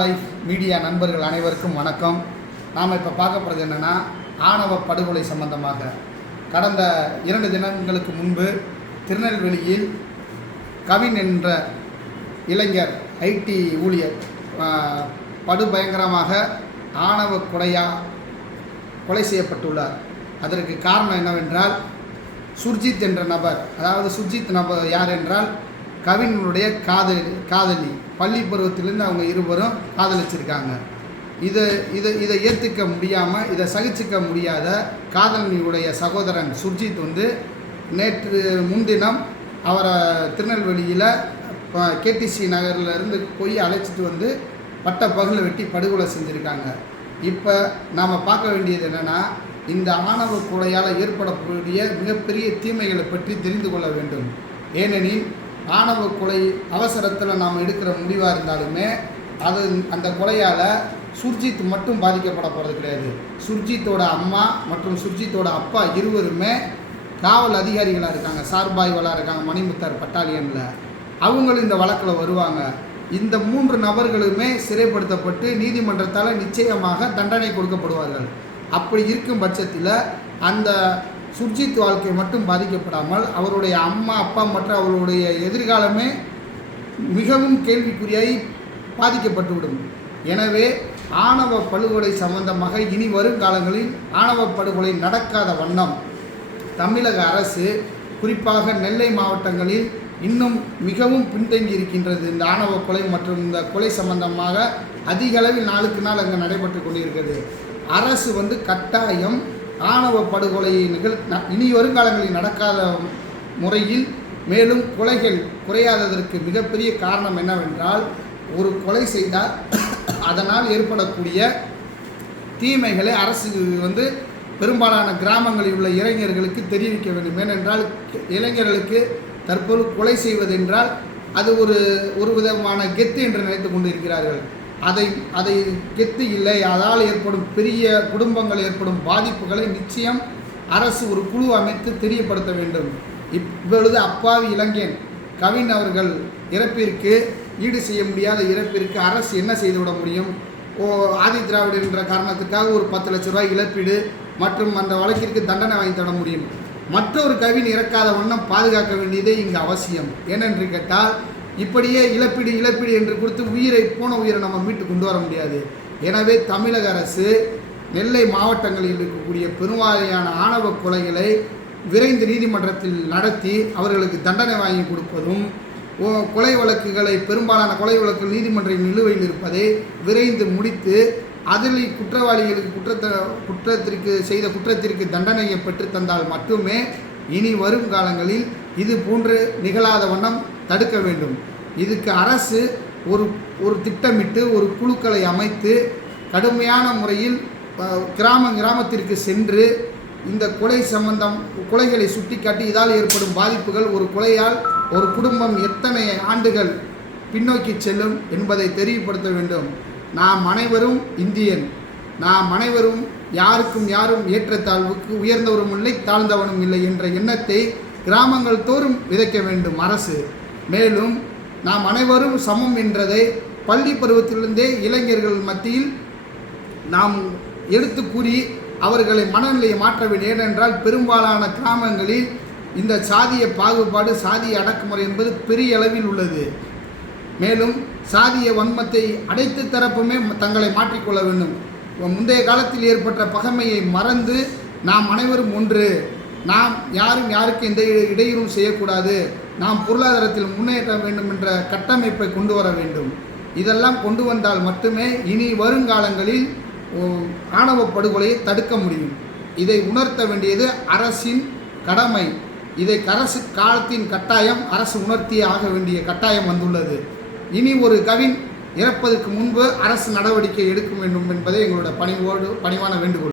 Life media நண்பர்கள் அனைவருக்கும் வணக்கம். நாம் இப்போ பார்க்க போகிறது என்னென்னா, ஆணவ படுகொலை சம்பந்தமாக கடந்த 2 தினங்களுக்கு முன்பு திருநெல்வேலியில் கவின் என்ற இளைஞர் ஐடி ஊழியர் படுபயங்கரமாக ஆணவ கொலை செய்யப்பட்டுள்ளார். அதற்கு காரணம் என்னவென்றால், சுர்ஜித் என்ற நபர், அதாவது சுர்ஜித் நபர் யார் என்றால் கவினுடைய காதலி. பள்ளி பருவத்திலேருந்து அவங்க இருவரும் காதலிச்சிருக்காங்க. இதை ஏற்றுக்க முடியாமல், இதை சகிச்சிக்க முடியாத காதலியுடைய சகோதரன் சுர்ஜித் நேற்று முன்தினம் அவரை திருநெல்வேலியில் கேடிசி நகரிலிருந்து போய் அழைச்சிட்டு பட்ட பகலில் வெட்டி படுகொலை செஞ்சுருக்காங்க. இப்போ நாம் பார்க்க வேண்டியது என்னென்னா, இந்த ஆணவ கொலையால் ஏற்படக்கூடிய மிகப்பெரிய தீமைகளை பற்றி தெரிந்து கொள்ள வேண்டும். ஏனெனில் ஆணவ கொலை அவசரத்தில் நாம் எடுக்கிற முடிவாக இருந்தாலுமே அந்த கொலையால் சுர்ஜித் மட்டும் பாதிக்கப்பட போகிறது கிடையாது. சுர்ஜித்தோட அம்மா மற்றும் சுர்ஜித்தோட அப்பா இருவருமே காவல் அதிகாரிகளாக இருக்காங்க, சார்பாய்வலாக இருக்காங்க மணிமுத்தார் பட்டாலியனில். அவங்களும் இந்த வழக்கில் வருவாங்க. இந்த 3 நபர்களுமே சிறைப்படுத்தப்பட்டு நீதிமன்றத்தால் நிச்சயமாக தண்டனை கொடுக்கப்படுவார்கள். அப்படி இருக்கும் பட்சத்தில் அந்த சுர்ஜித் வாழ்க்கை மட்டும் பாதிக்கப்படாமல் அவருடைய அம்மா அப்பா மற்றும் அவருடைய எதிர்காலமே மிகவும் கேள்விக்குறியாகி பாதிக்கப்பட்டுவிடும். எனவே ஆணவ படுகொலை சம்பந்தமாக இனி வரும் காலங்களில் ஆணவ படுகொலை நடக்காத வண்ணம் தமிழக அரசு, குறிப்பாக நெல்லை மாவட்டங்களில் இன்னும் மிகவும் பின்தங்கி இருக்கின்றது. இந்த ஆணவ கொலை மற்றும் இந்த கொலை சம்பந்தமாக அதிக அளவில் நாளுக்கு நாள் அங்கே நடைபெற்று கொண்டிருக்கிறது. அரசு கட்டாயம் ஆணவ படுகொலை இனி வருங்காலங்களில் நடக்காத முறையில் மேலும் கொலைகள் குறையாததற்கு மிகப்பெரிய காரணம் என்னவென்றால், ஒரு கொலை செய்தால் அதனால் ஏற்படக்கூடிய தீமைகளை அரசு பெரும்பாலான கிராமங்களில் உள்ள இளைஞர்களுக்கு தெரிவிக்க வேண்டும். ஏனென்றால் இளைஞர்களுக்கு தற்போது கொலை செய்வதென்றால் அது ஒரு விதமான கெத்து என்று நினைத்து கொண்டிருக்கிறார்கள். அதை கெத்து இல்லை. அதால் ஏற்படும் பெரிய குடும்பங்கள் ஏற்படும் பாதிப்புகளை நிச்சயம் அரசு ஒரு குழு அமைத்து தெரியப்படுத்த வேண்டும். இப்பொழுது அப்பாவி இளைஞன் கவின் அவர்கள் இறப்பிற்கு ஈடு செய்ய முடியாத இறப்பிற்கு அரசு என்ன செய்துவிட முடியும்? ஆதி திராவிடர் என்ற காரணத்துக்காக ஒரு 10 லட்ச ரூபாய் இழப்பீடு மற்றும் அந்த வழக்கிற்கு தண்டனை வாங்கி தர முடியும். மற்றொரு கவின் இறக்காத வண்ணம் பாதுகாக்க வேண்டியதே இங்கு அவசியம். ஏனென்று கேட்டால், இப்படியே இழப்பீடு என்று கொடுத்து போன உயிரை நம்ம மீட்டு கொண்டு வர முடியாது. எனவே தமிழக அரசு நெல்லை மாவட்டங்களில் இருக்கக்கூடிய பெரும்பாலான ஆணவ கொலைகளை விரைந்து நீதிமன்றத்தில் நடத்தி அவர்களுக்கு தண்டனை வாங்கி கொடுப்பதும், கொலை வழக்குகளை பெரும்பாலான கொலை வழக்குகள் நீதிமன்ற நிலுவையில் இருப்பதை விரைந்து முடித்து அதில் குற்றவாளிகளுக்கு செய்த குற்றத்திற்கு தண்டனையை பெற்றுத்தந்தால் மட்டுமே இனி வரும் காலங்களில் இது போன்று நிகழாத வண்ணம் தடுக்க வேண்டும். இதுக்கு அரசு ஒரு திட்டமிட்டு ஒரு குழுக்களை அமைத்து கடுமையான முறையில் கிராமத்திற்கு சென்று இந்த கொலைகளை சுட்டிக்காட்டி இதால் ஏற்படும் பாதிப்புகள், ஒரு கொலையால் ஒரு குடும்பம் எத்தனை ஆண்டுகள் பின்னோக்கி செல்லும் என்பதை தெரியப்படுத்த வேண்டும். நாம் அனைவரும் இந்தியன். நாம் அனைவரும் யாரும் ஏற்றத்தாழ்வுக்கு உயர்ந்தவரும் இல்லை, தாழ்ந்தவனும் இல்லை என்ற எண்ணத்தை கிராமங்கள் தோறும் விதைக்க வேண்டும் அரசு. மேலும் நாம் அனைவரும் சமம் என்றதை பள்ளி பருவத்திலிருந்தே இளைஞர்கள் மத்தியில் நாம் எடுத்து கூறி அவர்களை மனநிலையை மாற்ற வேண்டும். ஏனென்றால் பெரும்பாலான கிராமங்களில் இந்த சாதிய பாகுபாடு, சாதிய அடக்குமுறை என்பது பெரிய அளவில் உள்ளது. மேலும் சாதிய வன்மத்தை அனைத்து தரப்புமே தங்களை மாற்றிக்கொள்ள வேண்டும். முந்தைய காலத்தில் ஏற்பட்ட பகைமையை மறந்து நாம் அனைவரும் ஒன்று. நாம் யாருக்கு எந்த இடையூறும் செய்யக்கூடாது. நாம் பொருளாதாரத்தில் முன்னேற்ற வேண்டும் என்ற கட்டமைப்பை கொண்டு வர வேண்டும். இதெல்லாம் கொண்டு வந்தால் மட்டுமே இனி வருங்காலங்களில் ஆணவ படுகொலையை தடுக்க முடியும். இதை உணர்த்த வேண்டியது அரசின் கடமை. இதை காலத்தின் கட்டாயம் அரசு உணர்த்தியே ஆக வேண்டிய கட்டாயம் வந்துள்ளது. இனி ஒரு கவின் இறப்பதற்கு முன்பு அரசு நடவடிக்கை எடுக்க வேண்டும் என்பதே எங்களோட பணிவான வேண்டுகோள்.